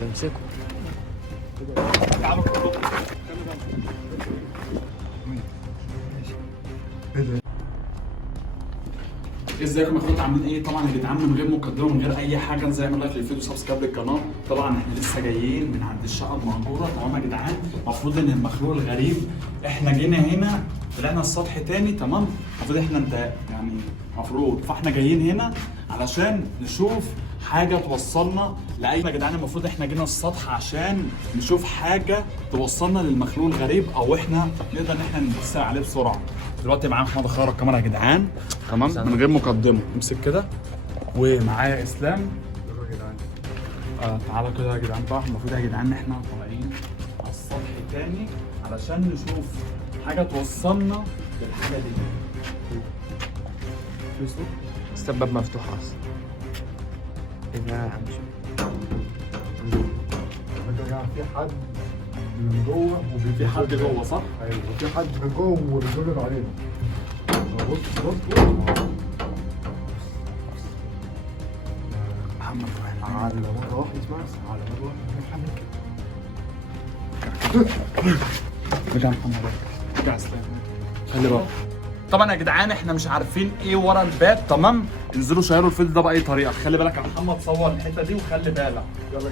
بمسكه. ازيكم يا اخوات عاملين ايه؟ طبعا يا جدعان من غير مقدمه من غير اي حاجه زي ما لايك للفيديو سبسكرايب للقناه. طبعا احنا لسه جايين من عند الشقه المهجوره. تمام يا جدعان، المفروض ان المخلوق الغريب احنا جينا هنا طلعنا السطح تاني. تمام، المفروض احنا انت يعني فاحنا جايين هنا علشان نشوف حاجه توصلنا لاي. يا جدعان المفروض احنا جينا السطح عشان نشوف حاجه توصلنا للمخلوق الغريب او احنا نقدر ان احنا نبص عليه بسرعه. دلوقتي معايا محمد خير الكاميرا يا جدعان. تمام، من غير مقدمه امسك كده. ومعايا اسلام. تعالى كده يا جدعان بقى. المفروض يا جدعان احنا طالعين على السطح تاني علشان نشوف حاجه توصلنا للحاجه دي. في صوت؟ السباب مفتوح اصلا. ايه ده يا عم؟ في حد من جوه في حد جوه صح؟ ايوه في حد من جوه وبيتفرج علينا. بص محمد فهمي على مرة واحدة اسمع على مرة واحدة رجع محمد رجع اسلام. خلي بالك. طبعا يا جدعان احنا مش عارفين ايه ورا الباب. تمام، انزلوا شيروا الفيديو ده باي طريقه. خلي بالك يا محمد، صور الحته دي وخلي بالك. يلا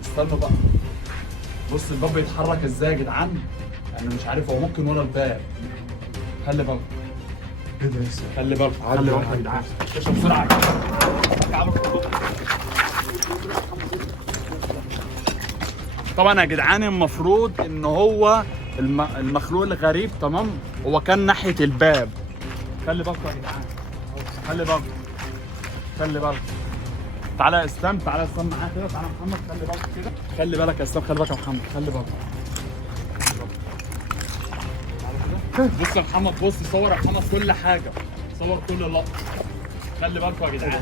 استنوا بقى. بص الباب بيتحرك ازاي يا جدعان. انا مش عارف، هو ممكن ورا الباب. خلي بالك. ايه ده لسه؟ خلي بالك خلي بالك يا جدعان. اكتشف بسرعه. طبعا يا جدعان المفروض ان هو المخلوق الغريب. تمام، هو كان ناحيه الباب. خلي بالكم يا جدعان، خلي بالكم خلي بالكم. تعالى يا اسلام، تعالى يا اسلام معايا كده. تعالى يا محمد، خلي بالك كده. خلي بالك يا اسلام، خلي بالك يا محمد، خلي بالك. بص يا محمد، بص صور يا محمد كل حاجه، صور كل لقطه. خلي بالكم يا جدعان.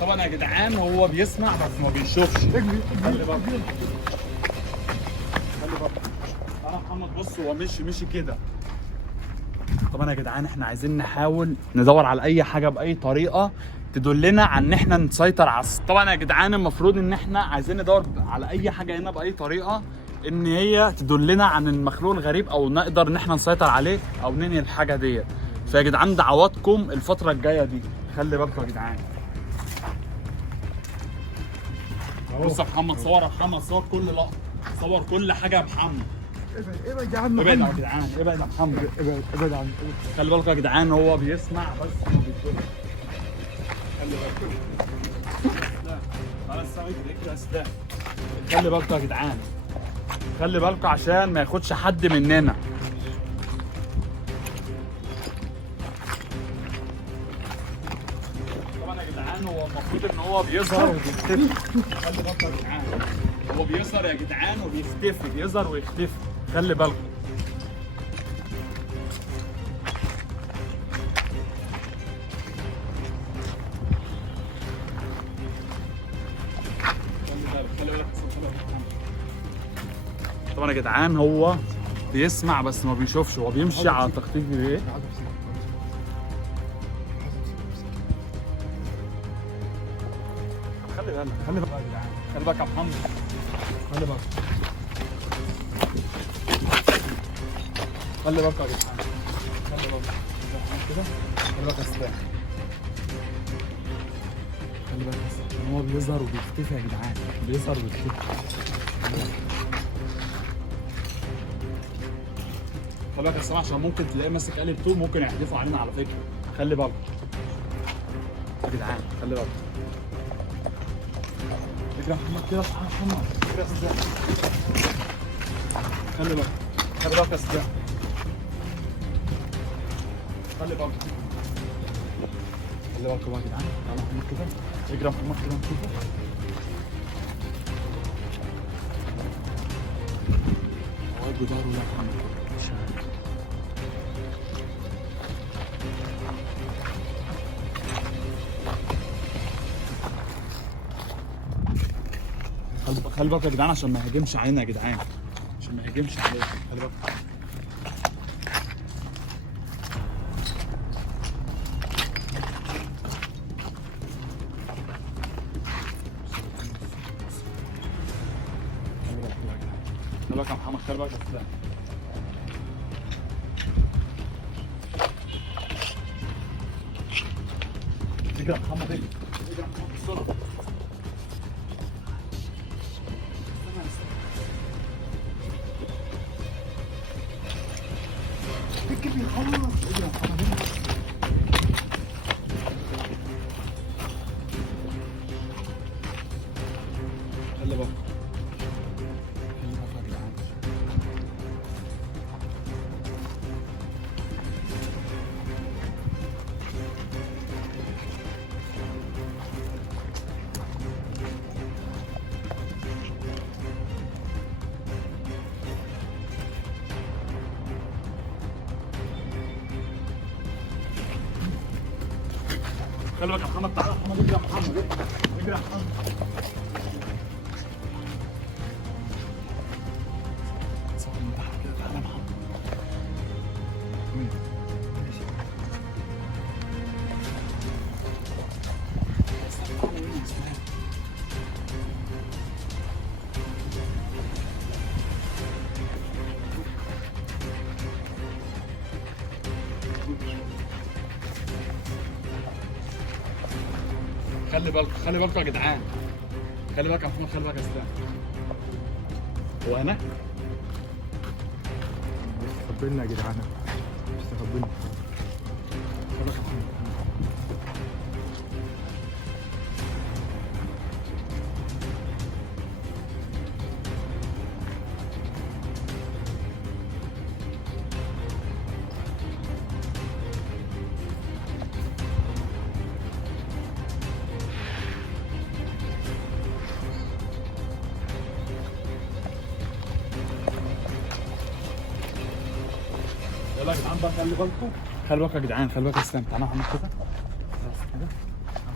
طبعا يا جدعان هو بيسمع بس ما بيشوفش. خلي بالك خلي بالك. انا محمد بص هو مشي كده. طبعا يا جدعان احنا عايزين نحاول ندور على اي حاجه باي طريقه تدلنا عن ان احنا نسيطر على طبعا يا جدعان المفروض ان احنا عايزين ندور على اي حاجه هنا باي طريقه ان هي تدلنا عن المخلوق الغريب او نقدر ان احنا نسيطر عليه او ننهي الحاجه ديت. فيا جدعان دعواتكم الفتره الجايه دي. خلي بالكم يا جدعان. بص يا محمد، صور يا محمد، صور كل لقطه، صور كل حاجه يا محمد. ابعد يا عم ابعد يا جدعان، ابعد يا محمد، ابعد عن خلي بالكم يا جدعان هو بيسمع بس ما بيشوفش. خلي بالكم. تعالى الساعه يا اسلام. خلي بالكم يا جدعان، خلي بالكم عشان ما ياخدش حد مننا. طبعا يا جدعان هو المفروض ان هو بيظهر وبيختفي. خلي بالكم يا جدعان، هو بيظهر يا جدعان وبيختفي، بيظهر ويختفي. خلي بالكم. طبعا يا جدعان هو بيسمع بس ما بيشوفش، هو بيمشي على تخطيط ايه. خلي بالك خلي بالك يا جدعان، خلي بالك يا محمد، خلي بالك خلي بالك يا جدعان، خلي بالك كده. خلي بالك يا اسلام، خلي بالك يا اسلام، هو بيظهر وبيختفي يا جدعان، بيظهر وبيختفي. خلي بالك يا اسلام عشان ممكن تلاقيه ماسك قالب طوب، ممكن يحدفوا علينا على فكره. خلي بالك يا جدعان، خلي بالك. اجري يا محمد كده، تعالى يا محمد، اجري يا اسلام. خلي بالك، خلي بالك يا اسلام، خلي بالك، خلي بالك يا جدعان. تعالى يا محمد كده، اجري يا محمد كده نشوفه. هو واقف بظهره ولا يا محمد؟ مش عارف. خلي بالك يا جدعان عشان ما يهاجمش علينا يا جدعان، عشان ما يهاجمش علينا. خلي بالك. بالك يا محمد، خلي بالك يا اسلام. اجري يا محمد، اجري يا محمد بسرعه. اجري خلاص، اجري يا محمد. خلي بالك، خلي بالك يا جدعان. خلي بالك يا محمد، تعالى يا محمد، اجري يا محمد، اجري يا محمد. صور من تحت كده، تعالى يا محمد. ماشي. تعالى وين يا اسلام؟ خلي بالك، خلي بالك يا جدعان. خلي بالك يا محمد، خلي بالك يا اسلام. هو هنا؟ استخبلنا يا جدعان، استخبلنا. خلي بالك يا محمد. يلا يا جدعان بقى، خلي بالكم، خلي بالكم يا جدعان، خلي بالك يا اسلام. تعالى يا محمد كده، خلاص كده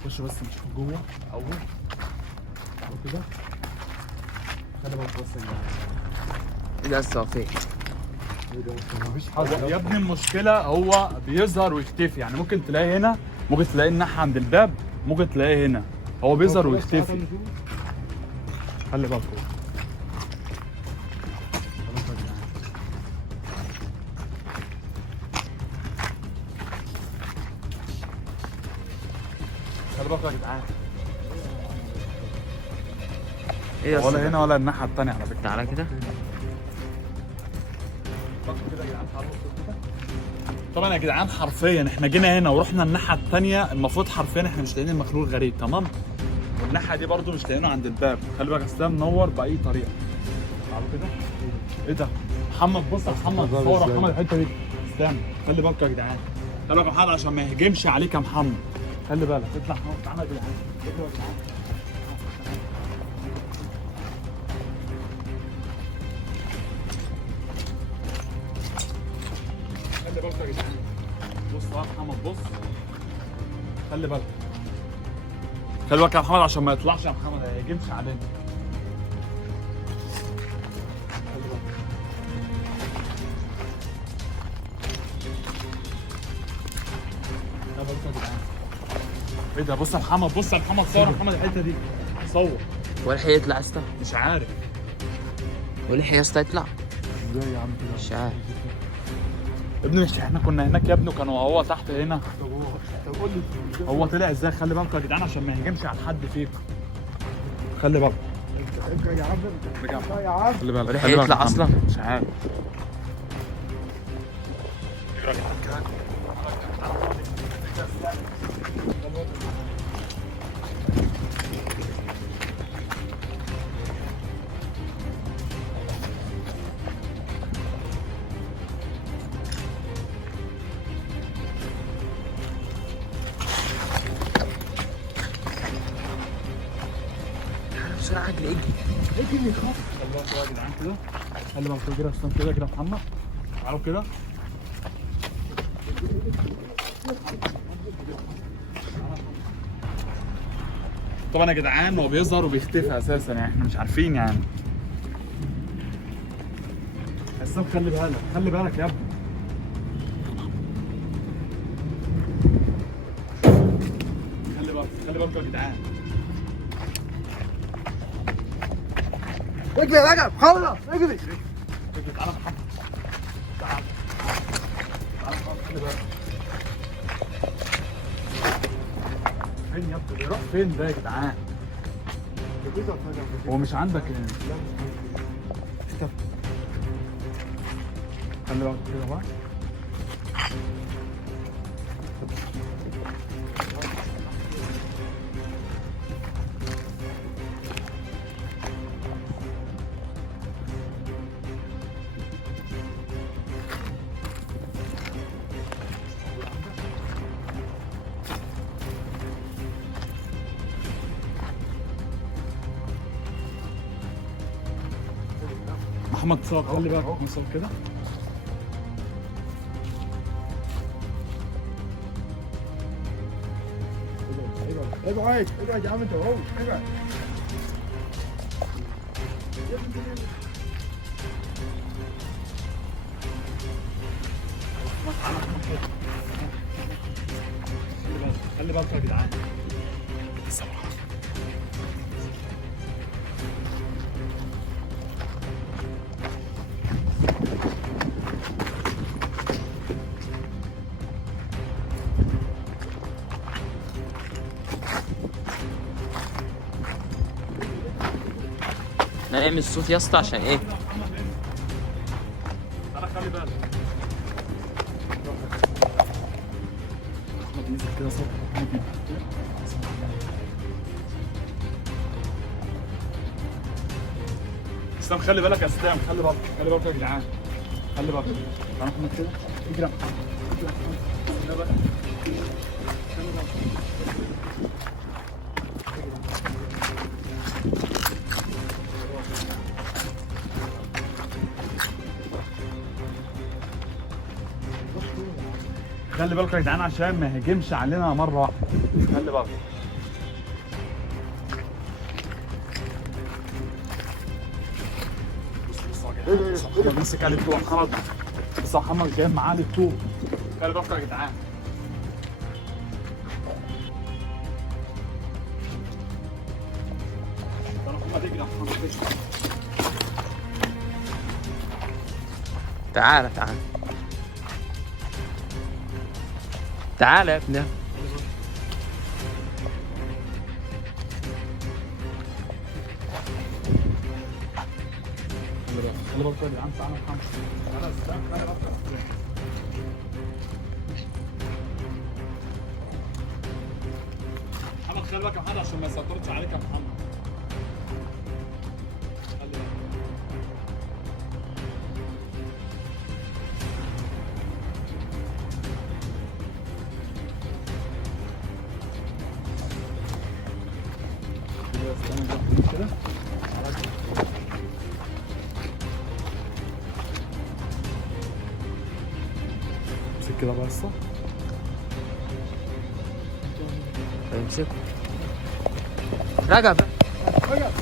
هنخش بس نشوف جوه اول كده. خلي بالك بس يا جدعان. ايه ده الصافي؟ ايه ده؟ مفيش هو حد يا ابني المشكله هو بيظهر ويختفي، يعني ممكن تلاقيه هنا، ممكن تلاقيه الناحيه عند الباب، ممكن تلاقيه هنا، هو بيظهر ويختفي. خلي بالكم. خلي بالكم يا جدعان، ايه يا ولا اسطى؟ هنا ولا الناحيه الثانيه على فكره. تعالى كده. بصوا كده يا جدعان، تعالوا كده. طبعا يا جدعان حرفيا احنا جينا هنا ورحنا الناحيه الثانيه، المفروض حرفيا احنا مش لاقيين المخلوق الغريب، تمام؟ والناحيه دي برضو مش لاقيينه عند الباب. خلي بالك يا اسلام، نور باي طريقه. تعالوا كده. ايه ده؟ محمد بص يا محمد، صور يا محمد الحته دي. اسلام خلي بالك يا جدعان، خلي بالك يا محمد عشان ما يهجمش عليك يا محمد. خلي بالك، اطلع محمد، تعالى يا جدعان، اطلعوا يا جدعان. خلي بالك يا جدعان، بص يا محمد، بص، خلي بالك، خلي بالك يا محمد عشان ما يطلعش يا محمد، ما يهجمش علينا. خلي بالك. خلي بالك يا جدعان. ايه ده؟ بص يا محمد، بص يا محمد، صور يا محمد الحته دي، صور. والحي يطلع يا اسطى؟ مش عارف. والحي يا اسطى يطلع؟ ازاي يا عم كده؟ مش عارف. يا ابني مش احنا كنا هناك يا ابني، وكانوا هو تحت هنا. طب قول لي هو طلع ازاي؟ خلي بالكم يا جدعان عشان ما يهجمش على حد فيكم. خلي بالك. ارجع يا عم، ارجع يا عم. خلي بالك. والحي يطلع اصلا؟ مش عارف. بسرعه اجري اجري. اجري خلاص. خلي بالكم يا جدعان كده، خلي بالكم كده، استنى كده، كده يا محمد، تعالوا كده. طبعا يا جدعان هو بيظهر وبيختفي اساسا، يعني احنا مش عارفين يعني. حسام خلي بالك، خلي بالك يا ابني. خلي بالك، خلي بالك يا جدعان. اجري يا رجب، خلص اجري. تعالى يا محمد، تعالى تعالى خلي بالك. فين يا ابني؟ بيروح فين ده يا جدعان؟ هو مش عندك انت؟ خلي بالك كده بقى. محمد صاب، خلي بالك محمد صاب كده. ابعد ابعد يا عم انت اهو، ابعد. خلي بالك يا جدعان. نعمل الصوت يا اسطى عشان ايه؟ تعالى خلي بالك. احمد نزل كده صوت. اسلام خلي بالك يا اسلام، خلي بالك، خلي بالك يا جدعان، خلي بالك. تعالى محمد كده، اجري يا محمد، اجري يا محمد، خلي بالك، خلي بالك. خلي بالك يا جدعان عشان ما يهجمش علينا مره واحده. خلي بالك. بص محمد مسك عليه الطوب. محمد بص محمد جايب معاه الطوب. خلي بالك يا جدعان. محمد اجري يا محمد اجري. تعالى تعالى تعالى يا ابني. خلي بالك يا جدعان. تعالى محمد، تعالى اسلام، خلي بالك يا اسلام. محمد خلي بالك يا محمد عشان ما يسيطرش عليك يا محمد. خلي بالك. كده امسك كده بقى الصح. امسكه رجب. رجب